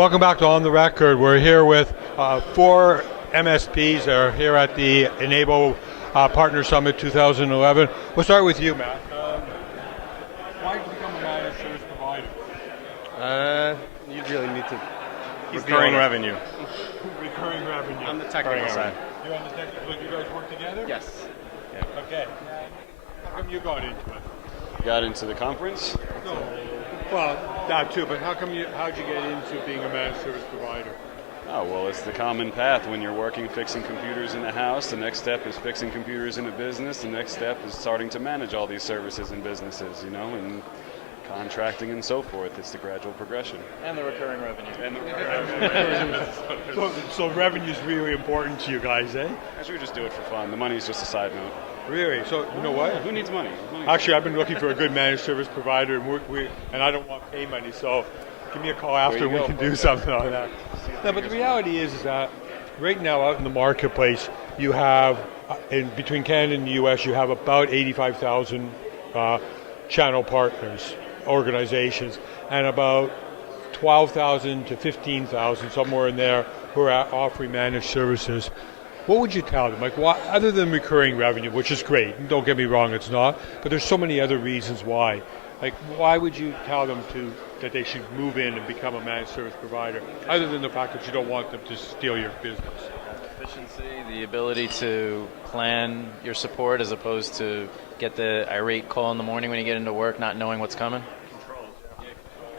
Welcome back to On the Record. We're here with four MSPs that are here at the Enable Partner Summit 2011. We'll start with you, Matt. Why did you become a managed service provider? You really need to. Recurring revenue. Recurring revenue. On the technical side. You're on the technical. You guys work together? Yes. Yeah. Okay. How come you got into it? Got into the conference. No. Well, that too, but how'd you get into being a managed service provider? Oh, well, it's the common path. When you're working fixing computers in a house, the next step is fixing computers in a business. The next step is starting to manage all these services and businesses, and contracting and so forth. It's the gradual progression. And the recurring revenue. And the recurring revenue. So revenue's really important to you guys, eh? I should just do it for fun. The money's just a side note. Really? So you know what? Who needs money? Actually, I've been looking for a good managed service provider, and I don't want to pay money. So give me a call after and we can do something on that. No, but the reality is that right now out in the marketplace, you have between Canada and the U.S. you have about 85,000 channel partners, organizations, and about 12,000 to 15,000 somewhere in there who are offering managed services. What would you tell them? Like, other than recurring revenue, which is great, don't get me wrong, it's not, but there's so many other reasons why. Like, why would you tell them that they should move in and become a managed service provider, other than the fact that you don't want them to steal your business? Efficiency, the ability to plan your support as opposed to get the irate call in the morning when you get into work not knowing what's coming.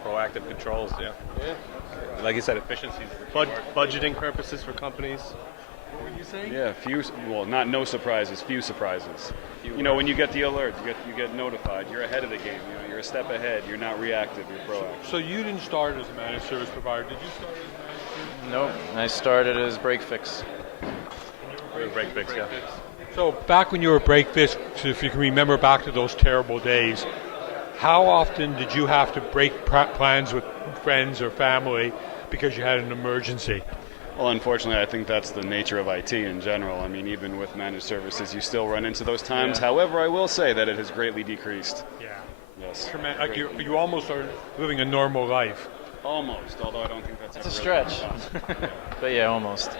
Proactive controls, yeah. Like you said, efficiencies. Budgeting purposes for companies. What were you saying? Yeah, not no surprises, few surprises. When you get the alert, you get notified. You're ahead of the game. You're a step ahead. You're not reactive. You're proactive. So you didn't start as a managed service provider. Did you start as a managed service? Nope, I started as break fix. Break fix, yeah. So back when you were break fix, if you can remember back to those terrible days, how often did you have to break plans with friends or family because you had an emergency? Well, unfortunately, I think that's the nature of IT in general. I mean, even with managed services, you still run into those times. Yeah. However, I will say that it has greatly decreased. Yeah. Yes. Like you almost are living a normal life. Almost, although I don't think that's It's a ever stretch. really possible. But yeah, almost.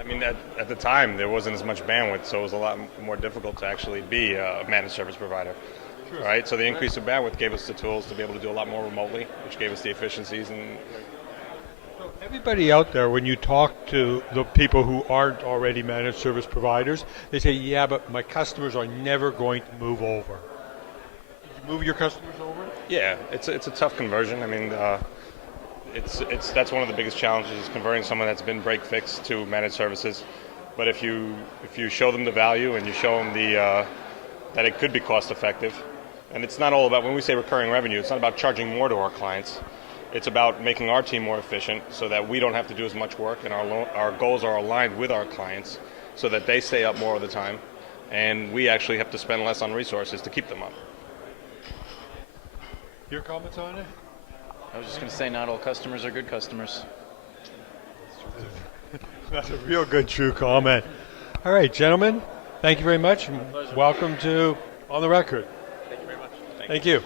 I mean, at the time, there wasn't as much bandwidth, so it was a lot more difficult to actually be a managed service provider. Sure. Right? So the increase of bandwidth gave us the tools to be able to do a lot more remotely, which gave us the efficiencies. And everybody out there, when you talk to the people who aren't already managed service providers, they say, yeah, but my customers are never going to move over. Did you move your customers over? yeah, it's a tough conversion. I mean, that's one of the biggest challenges is converting someone that's been break fix to managed services. But if you show them the value and you show them that it could be cost effective, and it's not all about, when we say recurring revenue, it's not about charging more to our clients. It's about making our team more efficient so that we don't have to do as much work and our goals are aligned with our clients so that they stay up more of the time and we actually have to spend less on resources to keep them up. Your comments on it? I was just going to say not all customers are good customers. That's a real good, true comment. All right, gentlemen, thank you very much and welcome to On the Record. Thank you very much. Thank you.